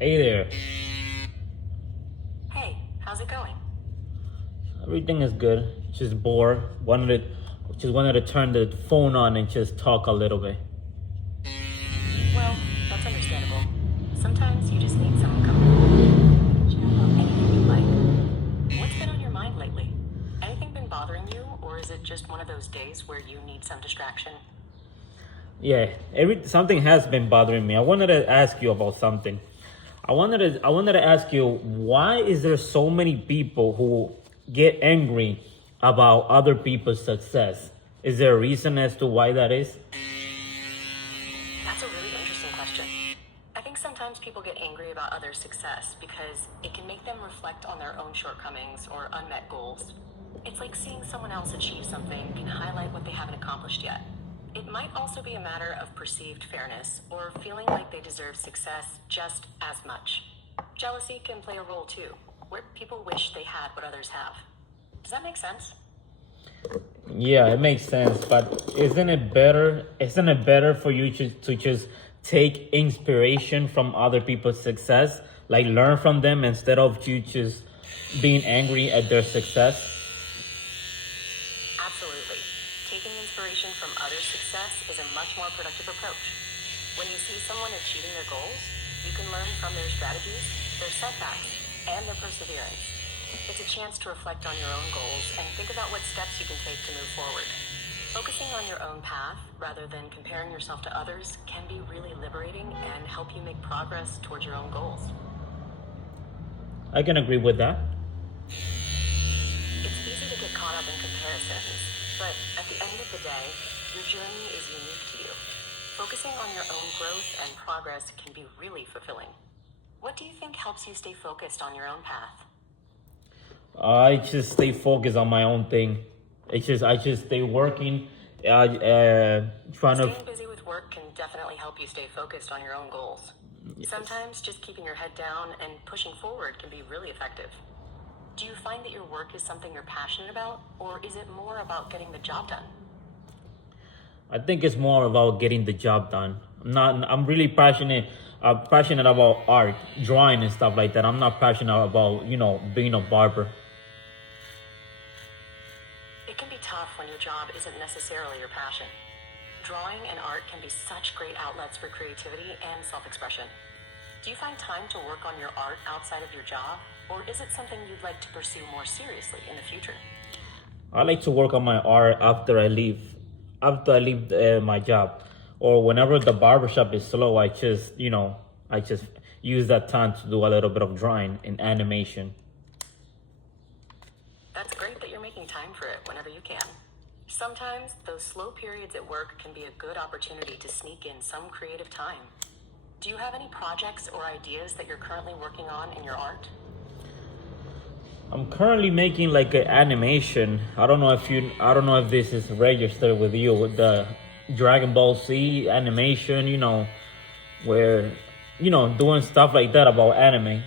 Hey there. Hey, how's it going? Everything is good. Just bored. Wanted to turn the phone on and just talk a little bit. Well, that's understandable. Sometimes you just need someone coming chat about anything you like. What's been on your mind lately? Anything been bothering you, or is it just one of those days where you need some distraction? Yeah, something has been bothering me. I wanted to ask you about something. I wanted to ask you, why is there so many people who get angry about other people's success? Is there a reason as to why that is? That's a really interesting question. I think sometimes people get angry about others' success because it can make them reflect on their own shortcomings or unmet goals. It's like seeing someone else achieve something can highlight what they haven't accomplished yet. It might also be a matter of perceived fairness or feeling like they deserve success just as much. Jealousy can play a role too, where people wish they had what others have. Does that make sense? Yeah, it makes sense, but isn't it better for you to just take inspiration from other people's success, like learn from them instead of you just being angry at their success? Absolutely. Taking inspiration from others' success is a much more productive approach. When you see someone achieving their goals, you can learn from their strategies, their setbacks, and their perseverance. It's a chance to reflect on your own goals and think about what steps you can take to move forward. Focusing on your own path rather than comparing yourself to others can be really liberating and help you make progress towards your own goals. I can agree with that. It's easy to get caught up in comparisons, but at the end of the day, your journey is unique to you. Focusing on your own growth and progress can be really fulfilling. What do you think helps you stay focused on your own path? I just stay focused on my own thing. I just stay working, trying to. Staying busy with work can definitely help you stay focused on your own goals. Sometimes just keeping your head down and pushing forward can be really effective. Do you find that your work is something you're passionate about, or is it more about getting the job done? I think it's more about getting the job done. I'm really passionate. Passionate about art, drawing, and stuff like that. I'm not passionate about being a barber. It can be tough when your job isn't necessarily your passion. Drawing and art can be such great outlets for creativity and self expression. Do you find time to work on your art outside of your job, or is it something you'd like to pursue more seriously in the future? I like to work on my art after I leave my job, or whenever the barbershop is slow. I just use that time to do a little bit of drawing and animation. That's great that you're making time for it whenever you can. Sometimes those slow periods at work can be a good opportunity to sneak in some creative time. Do you have any projects or ideas that you're currently working on in your art? I'm currently making like an animation. I don't know if this is registered with you with the Dragon Ball Z animation. Where doing stuff like that about anime.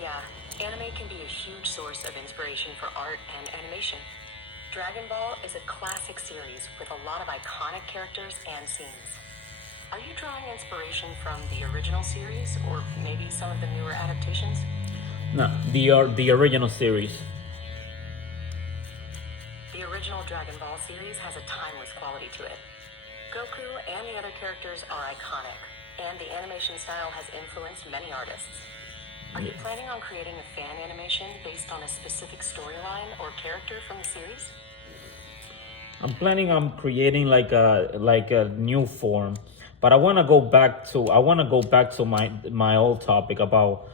Yeah, anime can be a huge source of inspiration for art and animation. Dragon Ball is a classic series with a lot of iconic characters and scenes. Are you drawing inspiration from the original series or maybe some of the newer adaptations? No, the original series. The original Dragon Ball series has a timeless quality to it. Goku and the other characters are iconic, and the animation style has influenced many artists. Are you planning on creating a fan animation based on a specific storyline or character from the series? I'm planning on creating like a new form, but I want to go back to my old topic about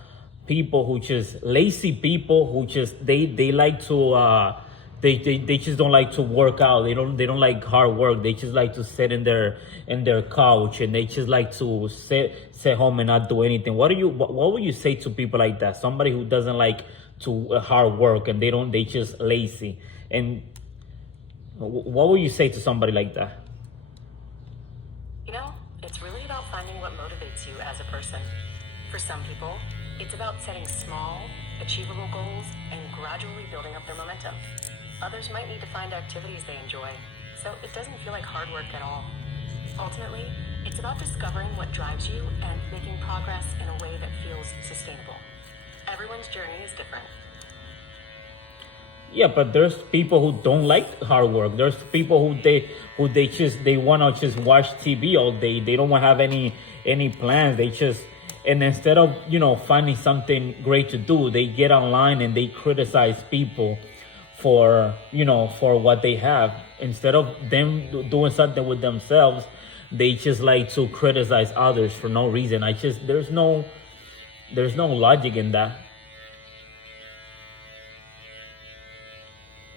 people who just lazy people who just they like to they just don't like to work out. They don't like hard work. They just like to sit in their couch, and they just like to sit home and not do anything. What would you say to people like that? Somebody who doesn't like to hard work, and they just lazy. And what would you say to somebody like that? You know, it's really about finding what motivates you as a person. For some people, it's about setting small, achievable goals and gradually building up their momentum. Others might need to find activities they enjoy, so it doesn't feel like hard work at all. Ultimately, It's about discovering what drives you and making progress in a way that feels sustainable. Everyone's journey is different. Yeah, but there's people who don't like hard work. There's people who they wanna just watch TV all day. They don't wanna have any plans. They just, and instead of finding something great to do, they get online and they criticize people for for what they have. Instead of them doing something with themselves, they just like to criticize others for no reason. There's no logic in that.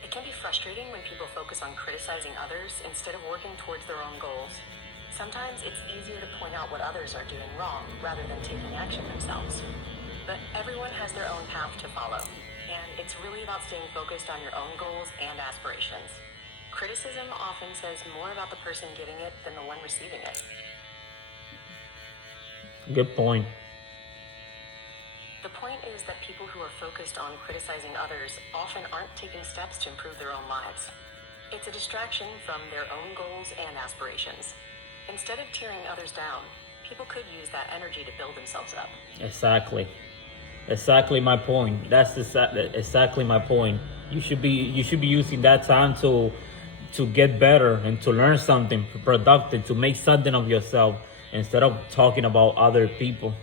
It can be frustrating when people focus on criticizing others instead of working towards their own goals. Sometimes it's easier to point out what others are doing wrong rather than taking action themselves. But everyone has their own path to follow, and it's really about staying focused on your own goals and aspirations. Criticism often says more about the person giving it than the one receiving it. Good point. The point is that people who are focused on criticizing others often aren't taking steps to improve their own lives. It's a distraction from their own goals and aspirations. Instead of tearing others down, people could use that energy to build themselves up. Exactly my point. That's exactly my point. You should be using that time to get better and to learn something productive, to make something of yourself instead of talking about other people.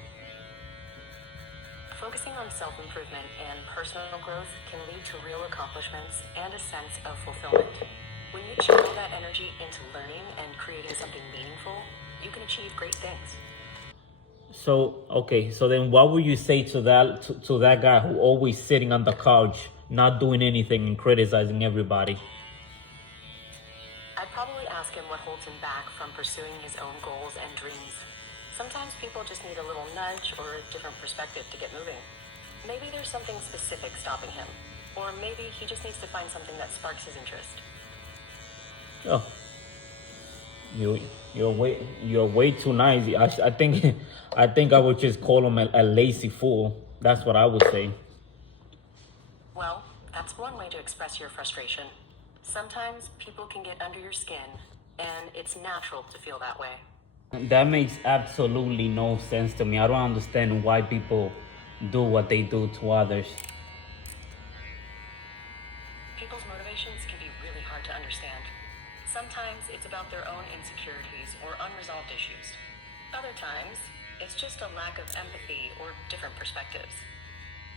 Focusing on self-improvement and personal growth can lead to real accomplishments and a sense of fulfillment. When you channel that energy into learning and creating something meaningful, you can achieve great things. So okay, so then what would you say to that guy who always sitting on the couch, not doing anything and criticizing everybody? I'd probably ask him what holds him back from pursuing his own goals and dreams. Sometimes people just need a little nudge or a different perspective to get moving. Maybe there's something specific stopping him, or maybe he just needs to find something that sparks his interest. Oh, you're way too nice. I think I would just call him a lazy fool. That's what I would say. Well, that's one way to express your frustration. Sometimes people can get under your skin, and it's natural to feel that way. That makes absolutely no sense to me. I don't understand why people do what they do to others. People's motivations can be really hard to understand. Sometimes it's about their own insecurities or unresolved issues. Other times, it's just a lack of empathy or different perspectives.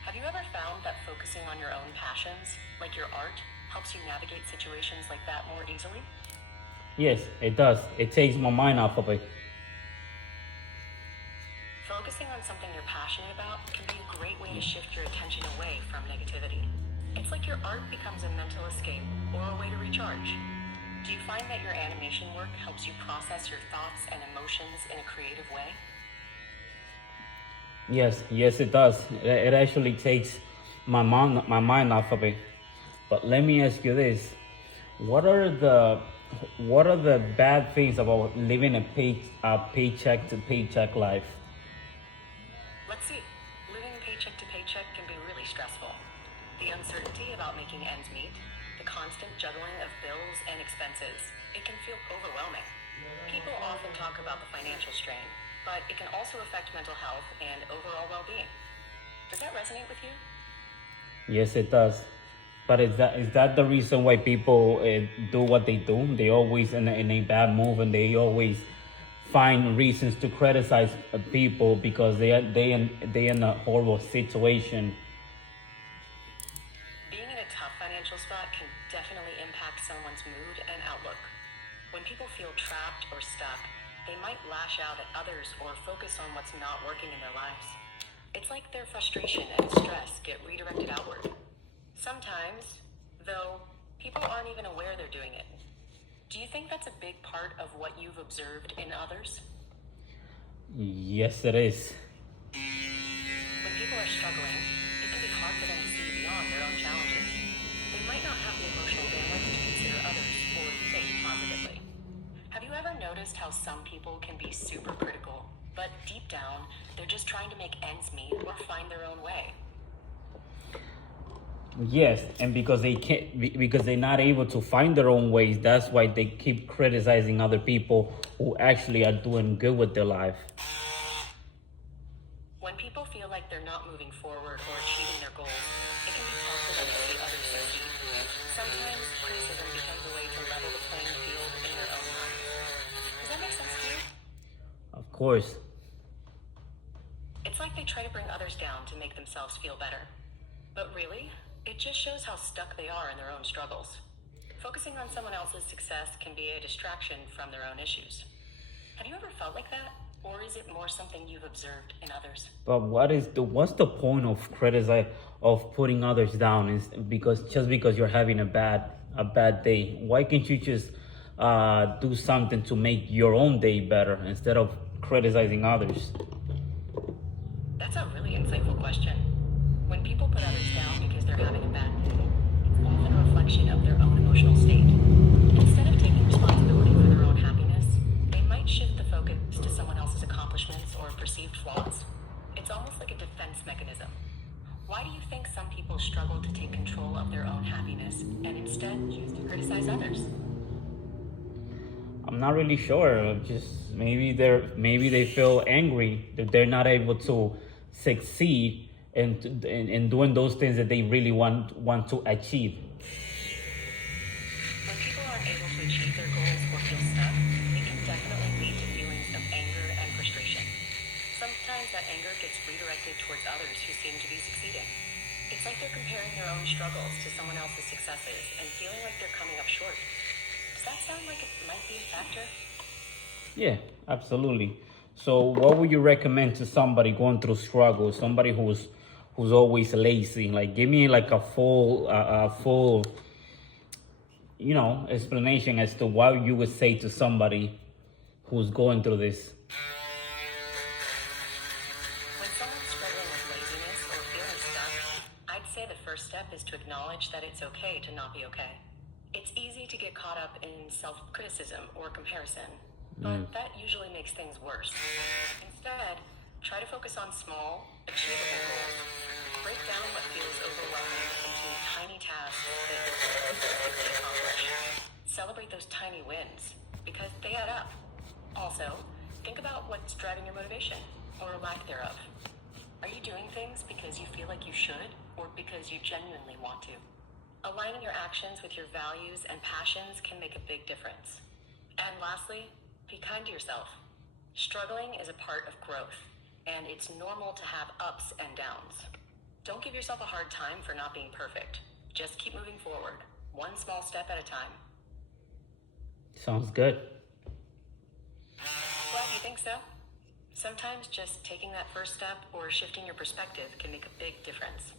Have you ever found that focusing on your own passions, like your art, helps you navigate situations like that more easily? Yes, it does. It takes my mind off of it. Focusing on something you're passionate about can be a great way to shift your attention away from negativity. It's like your art becomes a mental escape or a way to recharge. Do you find that your animation work helps you process your thoughts and emotions in a creative way? Yes, it does. It actually takes my mind off of it. But let me ask you this: what are the bad things about living a paycheck to paycheck life? Let's see. Living paycheck to paycheck can be really stressful. The uncertainty about making ends meet, the constant juggling of bills and expenses, it can feel overwhelming. People often talk about the financial strain, but it can also affect mental health and overall well-being. Does that resonate with you? Yes, it does. But is that the reason why people do what they do? They always in a bad mood, and they always find reasons to criticize people because they in a horrible situation. Being in a tough financial spot can definitely impact someone's mood and outlook. When people feel trapped or stuck, they might lash out at others or focus on what's not working in their lives. It's like their frustration and stress get redirected outward. Sometimes, though, people aren't even aware they're doing it. Do you think that's a big part of what you've observed in others? Yes, it is. When people are struggling, it can be hard for them to see beyond their own challenges. They might not have the emotional bandwidth to consider others or think positively. Have you ever noticed how some people can be super critical, but deep down, they're just trying to make ends meet or find their own way? Yes, and because they can't, because they're not able to find their own ways, that's why they keep criticizing other people who actually are doing good with their life. When people feel like they're not moving forward or achieving their goals, it can be tough for them to see others succeed. Sometimes criticism becomes a way to level the playing field in their own mind. Does that make sense to you? Of course. It's like they try to bring others down to make themselves feel better. But really, it just shows how stuck they are in their own struggles. Focusing on someone else's success can be a distraction from their own issues. Have you ever felt like that? Or is it more something you've observed in others? But what's the point of putting others down? Is because just because you're having a bad day, why can't you just do something to make your own day better instead of criticizing others? That's a really insightful question. When people put others down because they're having a bad day, it's often a reflection of their own emotional state. Instead of taking responsibility for their own happiness, they might shift the focus to someone else's accomplishments or perceived flaws. It's almost like a defense mechanism. Why do you think some people struggle to take control of their own happiness and instead choose to criticize others? I'm not really sure. Just maybe they feel angry that they're not able to succeed in doing those things that they really want to achieve. When people aren't able to achieve their goals or feel stuck, it can definitely lead to feelings of anger and frustration. Sometimes that anger gets redirected towards others who seem to be succeeding. It's like they're comparing their own struggles to someone else's successes and feeling like they're coming up short. Does that sound like it might be a factor? Yeah, absolutely. So, what would you recommend to somebody going through struggle? Somebody who's always lazy. Like, give me like a full, explanation as to what you would say to somebody who's going through this. When someone's struggling with laziness or feeling stuck, I'd say the first step is to acknowledge that it's okay to not be okay. It's easy to get caught up in self-criticism or comparison, but that usually makes things worse. Instead, try to focus on small, achievable goals. Break down what feels overwhelming into tiny tasks that you can quickly accomplish. Celebrate those tiny wins, because they add up. Also, think about what's driving your motivation, or lack thereof. Are you doing things because you feel like you should, or because you genuinely want to? Aligning your actions with your values and passions can make a big difference. And lastly, be kind to yourself. Struggling is a part of growth, and it's normal to have ups and downs. Don't give yourself a hard time for not being perfect. Just keep moving forward, one small step at a time. Sounds good. Glad you think so. Sometimes just taking that first step or shifting your perspective can make a big difference.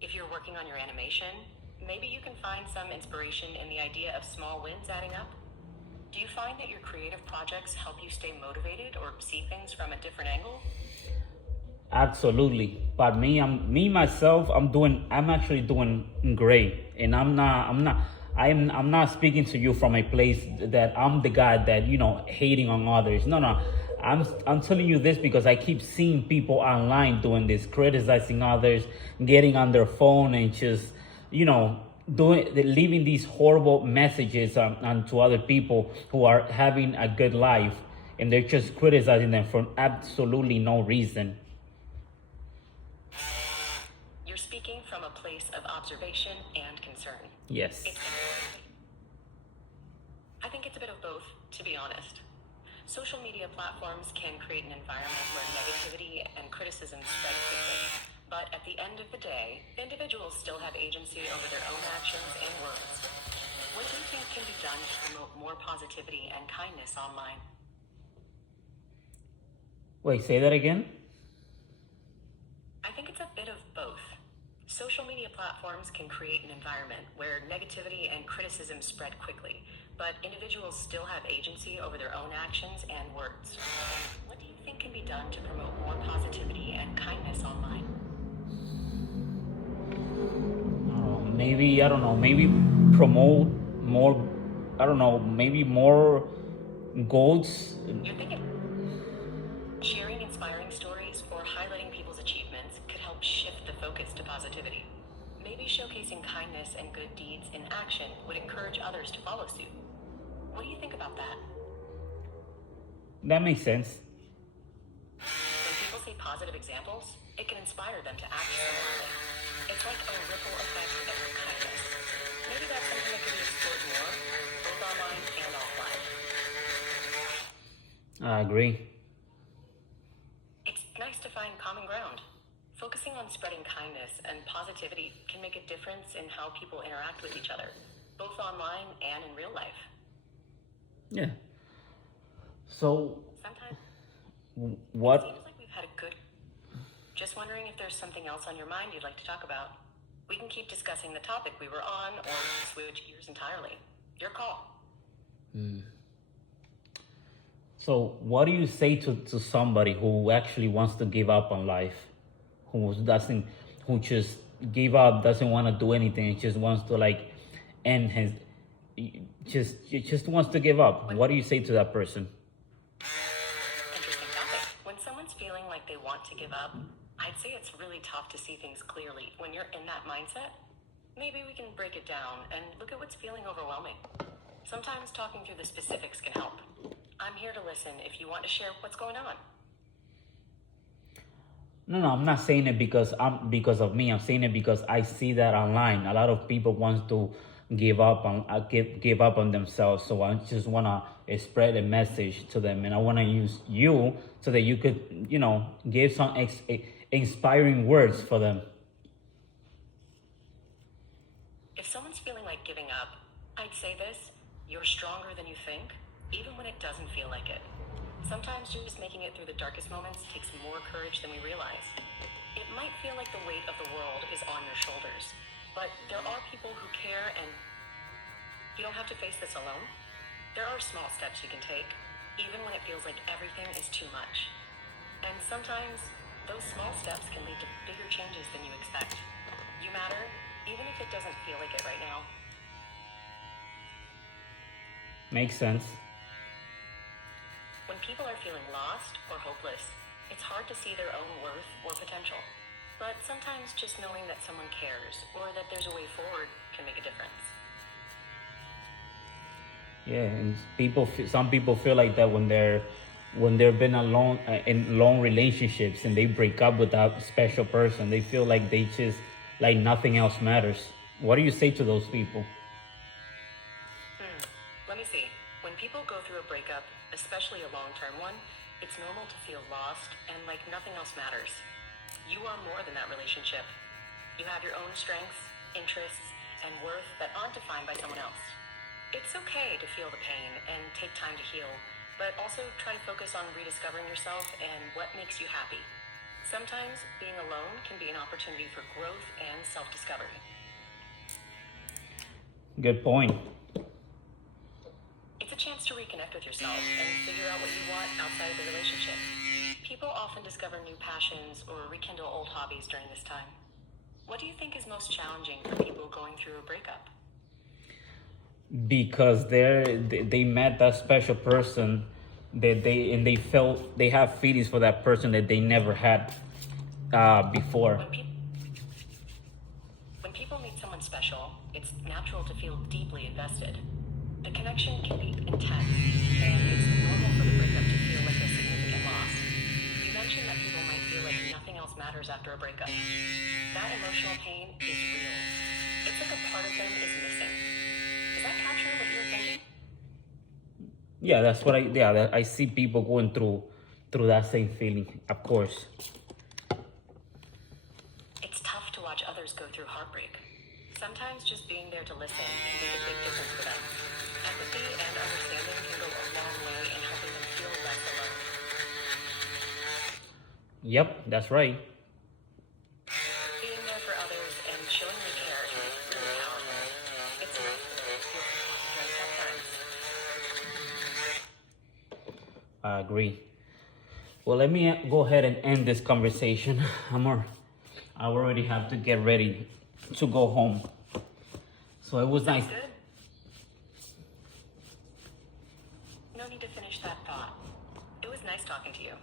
If you're working on your animation, maybe you can find some inspiration in the idea of small wins adding up. Do you find that your creative projects help you stay motivated or see things from a different angle? Absolutely. But I'm actually doing great. And I'm not speaking to you from a place that I'm the guy that, hating on others. No. I'm telling you this because I keep seeing people online doing this, criticizing others, getting on their phone and just, leaving these horrible messages on to other people who are having a good life, and they're just criticizing them for absolutely no reason. You're speaking from a place of observation and concern. Yes. I think it's a bit of both, to be honest. Social media platforms can create an environment where negativity and criticism spread quickly. But at the end of the day, individuals still have agency over their own actions and words. What do you think can be done to promote more positivity and kindness online? Wait, say that again? I think it's a bit of both. Social media platforms can create an environment where negativity and criticism spread quickly, but individuals still have agency over their own actions and words. What do you think can be done to promote more positivity and kindness online? Maybe, I don't know, maybe promote more, I don't know, maybe more goals. You're thinking sharing inspiring stories or highlighting people's achievements could help shift the focus to positivity. Maybe showcasing kindness and good deeds in action would encourage others to follow suit. What do you think about that? That makes sense. When people see positive examples, it can inspire them to act similarly. It's like a ripple effect of kindness. Maybe that's something that could be explored more, both online and offline. I agree. It's nice to find common ground. Focusing on spreading kindness and positivity can make a difference in how people interact with each other, both online and in real life. Yeah. So Sometimes what? it seems like we've had a good. Just wondering if there's something else on your mind you'd like to talk about. We can keep discussing the topic we were on or switch gears entirely. Your call. So what do you say to somebody who actually wants to give up on life, who just give up, doesn't want to do anything, just wants to like end his, just wants to give up? What do you say to that person? Interesting topic. When someone's feeling like they want to give up, I'd say it's really tough to see things clearly. When you're in that mindset, maybe we can break it down and look at what's feeling overwhelming. Sometimes talking through the specifics can help. I'm here to listen if you want to share what's going on. No, I'm not saying it because of me. I'm saying it because I see that online. A lot of people want to give up on themselves. So I just wanna spread a message to them, and I wanna use you so that you could, give some inspiring words for them. If someone's feeling like giving up, I'd say this: you're stronger than you think, even when it doesn't feel like it. Sometimes just making it through the darkest moments takes more courage than we realize. It might feel like the weight of the world is on your shoulders, but there are people who care, and you don't have to face this alone. There are small steps you can take, even when it feels like everything is too much. And sometimes those small steps can lead to bigger changes than you expect. You matter, even if it doesn't feel like it right now. Makes sense. When people are feeling lost or hopeless, it's hard to see their own worth or potential. But sometimes just knowing that someone cares or that there's a way forward can make a difference. Yeah, and some people feel like that when they've been alone in long relationships and they break up with that special person. They feel like they just like nothing else matters. What do you say to those people? Let me see. When people go through a breakup, especially a long-term one, it's normal to feel lost and like nothing else matters. You are more than that relationship. You have your own strengths, interests, and worth that aren't defined by someone else. It's okay to feel the pain and take time to heal, but also try to focus on rediscovering yourself and what makes you happy. Sometimes being alone can be an opportunity for growth and self-discovery. Good point. It's a chance to reconnect with yourself and figure out what you want outside of the relationship. People often discover new passions or rekindle old hobbies during this time. What do you think is most challenging for people going through a breakup? Because they met that special person that they felt they have feelings for that person that they never had before. When people meet someone special, it's natural to feel deeply invested. The connection can be intense, and it's normal for the breakup to feel like a significant loss. You mentioned that people might feel like nothing else matters after a breakup. That emotional pain is real. It's like a part of them is missing. Does that capture what you're thinking? Yeah, that's what I see people going through that same feeling, of course. It's tough to watch others go through heartbreak. Sometimes just being there to listen can make a big difference for them. Empathy and understanding can go a long way in helping them feel less alone. Yep, that's right. Being there for others and showing they care is really powerful. It's nice to feel during tough times. I agree. Well, let me go ahead and end this conversation. I already have to get ready to go home. So it was nice. Good. No need to finish that thought. It was nice talking to you.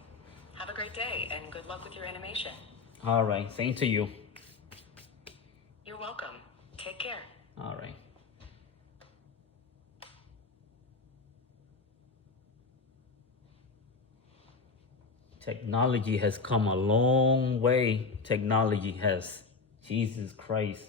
Have a great day and good luck with your animation. All right, same to you. You're welcome. Take care. All right. Technology has come a long way. Technology has. Jesus Christ.